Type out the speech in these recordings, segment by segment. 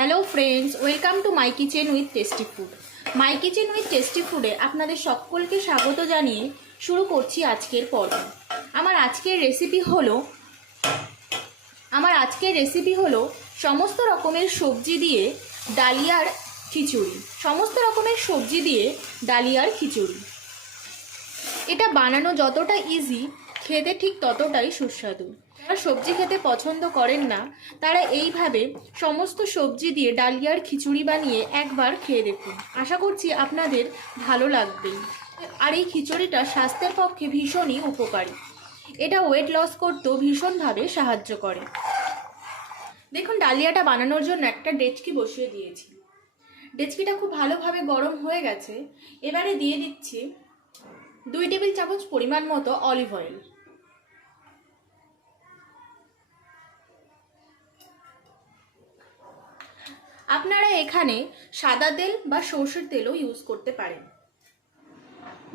Hello friends, welcome to my kitchen with tasty food. My kitchen with tasty ফুডে আপনাদের সকলকে স্বাগত জানিয়ে শুরু করছি আজকের পর্ব। আমার আজকের রেসিপি হলো সমস্ত রকমের সবজি দিয়ে ডালিয়ার খিচুড়ি। এটা বানানো যতটা ইজি, খেতে ঠিক ততটাই সুস্বাদু। যারা সবজি খেতে পছন্দ করেন না তারা এইভাবে সমস্ত সবজি দিয়ে ডালিয়ার খিচুড়ি বানিয়ে একবার খেয়ে দেখুন। আশা করছি আপনাদের ভালো লাগবে। আর এই খিচুড়িটা স্বাস্থ্যের পক্ষে ভীষণই উপকারী। এটা ওয়েট লস করতেও ভীষণভাবে সাহায্য করে। দেখুন, ডালিয়াটা বানানোর জন্য একটা ডেচকি বসিয়ে দিয়েছি। ডেচকিটা খুব ভালোভাবে গরম হয়ে গেছে। এবারে দিয়ে দিচ্ছি 2 টেবিল চামচ পরিমাণ মতো অলিভ অয়েল। আপনারা এখানে সাদা তেল বা সরষের তেলও ইউজ করতে পারেন।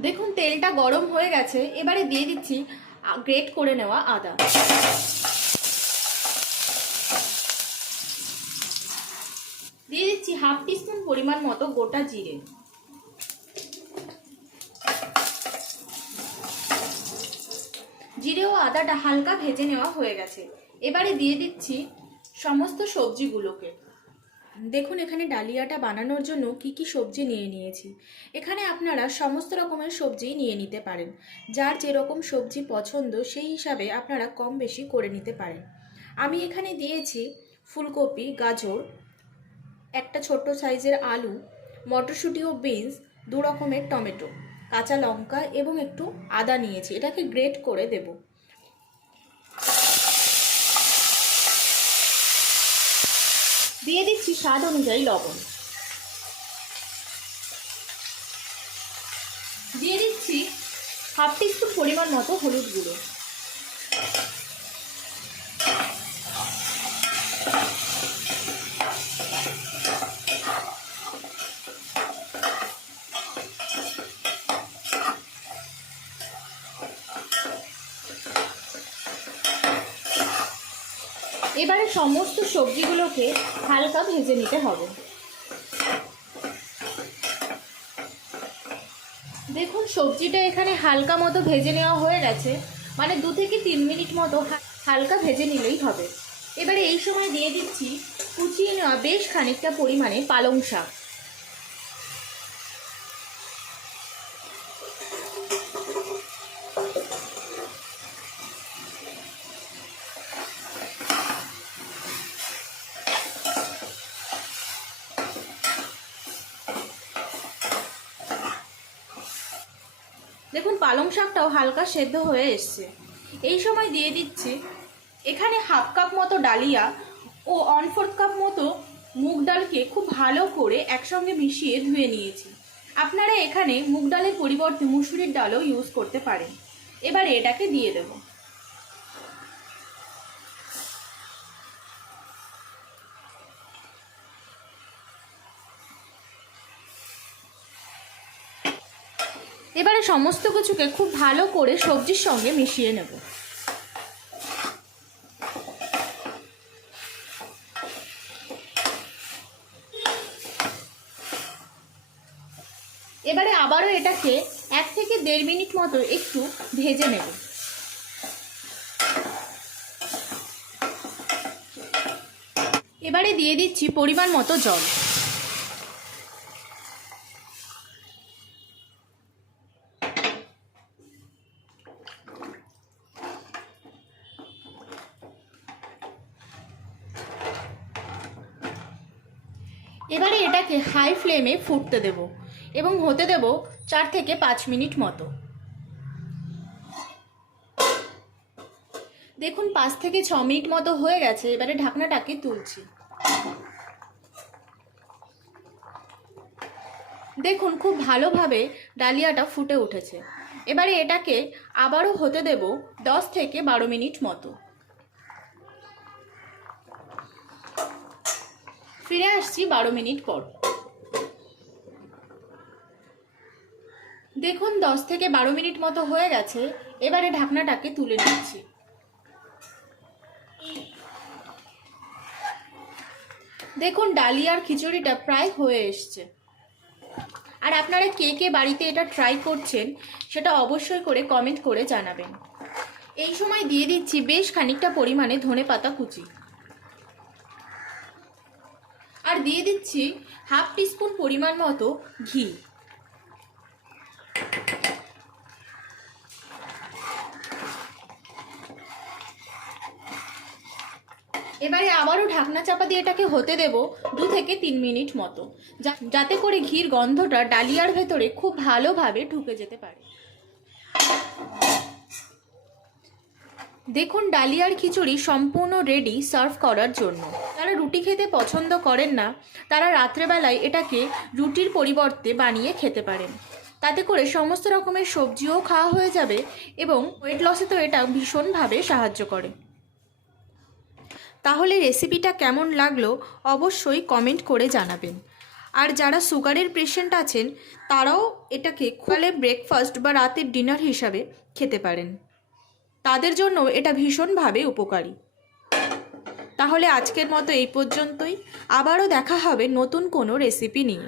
দেখুন, তেলটা গরম হয়ে গেছে। এবারে দিয়ে দিচ্ছি গ্রেট করে নেওয়া আদা। দিয়ে দিচ্ছি হাফ টিস্পুন পরিমাণ মতো গোটা জিরে। জিরে ও আদাটা হালকা ভেজে নেওয়া হয়ে গেছে। এবারে দিয়ে দিচ্ছি সমস্ত সবজিগুলোকে। দেখুন, এখানে ডালিয়াটা বানানোর জন্য কি কি সবজি নিয়ে নিয়েছি। এখানে আপনারা সমস্ত রকমের সবজি নিয়ে নিতে পারেন। যার যেরকম সবজি পছন্দ সেই হিসাবে আপনারা কম বেশি করে নিতে পারেন। আমি এখানে দিয়েছি ফুলকপি, গাজর, একটা ছোট্ট সাইজের আলু, মটরশুঁটি ও বিনস, 2 রকমের টমেটো, কাঁচা লঙ্কা এবং একটু আদা নিয়েছি। এটাকে গ্রেট করে দেব। দিয়ে দিচ্ছি স্বাদ অনুযায়ী লবণ। দিয়ে দিচ্ছি হাফ টিস্পুন পরিমাণ মতো হলুদ গুঁড়ো। এবারে সমস্ত সবজিগুলোকে হালকা ভেজে নিতে হবে। দেখুন, সবজিটা এখানে হালকা মতো ভেজে নেওয়া হয়ে গেছে, মানে 2 থেকে 3 মিনিট মতো হালকা ভেজে নিলেই হবে। এবারে এই সময় দিয়ে দিচ্ছি কুচিয়ে নেওয়া বেশ খানিকটা পরিমাণে পালং শাক। দেখুন, পালং শাকটাও হালকা সেদ্ধ হয়ে এসছে। এই সময় দিয়ে দিচ্ছি এখানে হাফ কাপ মতো ডালিয়া ও 1/4 কাপ মতো মুগ ডালকে খুব ভালো করে একসঙ্গে মিশিয়ে ধুয়ে নিয়েছি। আপনারা এখানে মুগ ডালের পরিবর্তে মুসুরির ডালও ইউজ করতে পারেন। এবারে এটাকে দিয়ে দেব। এবারে সমস্ত কিছুকে খুব ভালো করে সবজির সঙ্গে মিশিয়ে নেব। এবারে আবারও এটাকে 1 থেকে 1.5 মিনিট মতো একটু ভেজে নেব। এবারে দিয়ে দিচ্ছি পরিমাণ মতো জল। এবারে এটাকে হাই ফ্লেমে ফুটতে দেব এবং হতে দেব 4 থেকে 5 মিনিট মতো। দেখুন, 5 থেকে 6 মিনিট মতো হয়ে গেছে। এবারে ঢাকনাটাকে তুলছি। দেখুন, খুব ভালোভাবে ডালিয়াটা ফুটে উঠেছে। এবারে এটাকে আবারও হতে দেব 10 থেকে 12 মিনিট মতো। ফিরে আসছি 12 মিনিট পর। দেখুন, 10 থেকে 12 মিনিট মতো হয়ে গেছে। এবারে ঢাকনাটাকে তুলে নিচ্ছি। দেখুন ডালিয়ার খিচুড়িটা প্রায় হয়ে এসছে। আর আপনারা কে কে বাড়িতে এটা ট্রাই করছেন সেটা অবশ্যই করে কমেন্ট করে জানাবেন। এই সময় দিয়ে দিচ্ছি বেশ খানিকটা পরিমাণে ধনেপাতা কুচি, আর দিয়ে দিচ্ছি হাফ টিস্পুন পরিমাণ মতো ঘি। এবারে আবারও ঢাকনা চাপা দিয়ে এটাকে হতে দেব 2 থেকে 3 মিনিট মতো, যাতে করে ঘির গন্ধটা ডালিয়ার ভেতরে খুব ভালোভাবে ঢুকে যেতে পারে। দেখুন ডালিয়ার খিচুড়ি সম্পূর্ণ রেডি সার্ভ করার জন্য। যারা রুটি খেতে পছন্দ করেন না তারা রাত্রেবেলায় এটাকে রুটির পরিবর্তে বানিয়ে খেতে পারেন। তাতে করে সমস্ত রকমের সবজিও খাওয়া হয়ে যাবে এবং ওয়েট লসে তো এটা ভীষণভাবে সাহায্য করে। তাহলে রেসিপিটা কেমন লাগলো অবশ্যই কমেন্ট করে জানাবেন। আর যারা সুগারের পেশেন্ট আছেন তারাও এটাকে সকালে ব্রেকফাস্ট বা রাতের ডিনার হিসাবে খেতে পারেন, তাদের জন্য এটা ভীষণভাবে উপকারী। তাহলে আজকের মতো এই পর্যন্তই, আবারও দেখা হবে নতুন কোনো রেসিপি নিয়ে।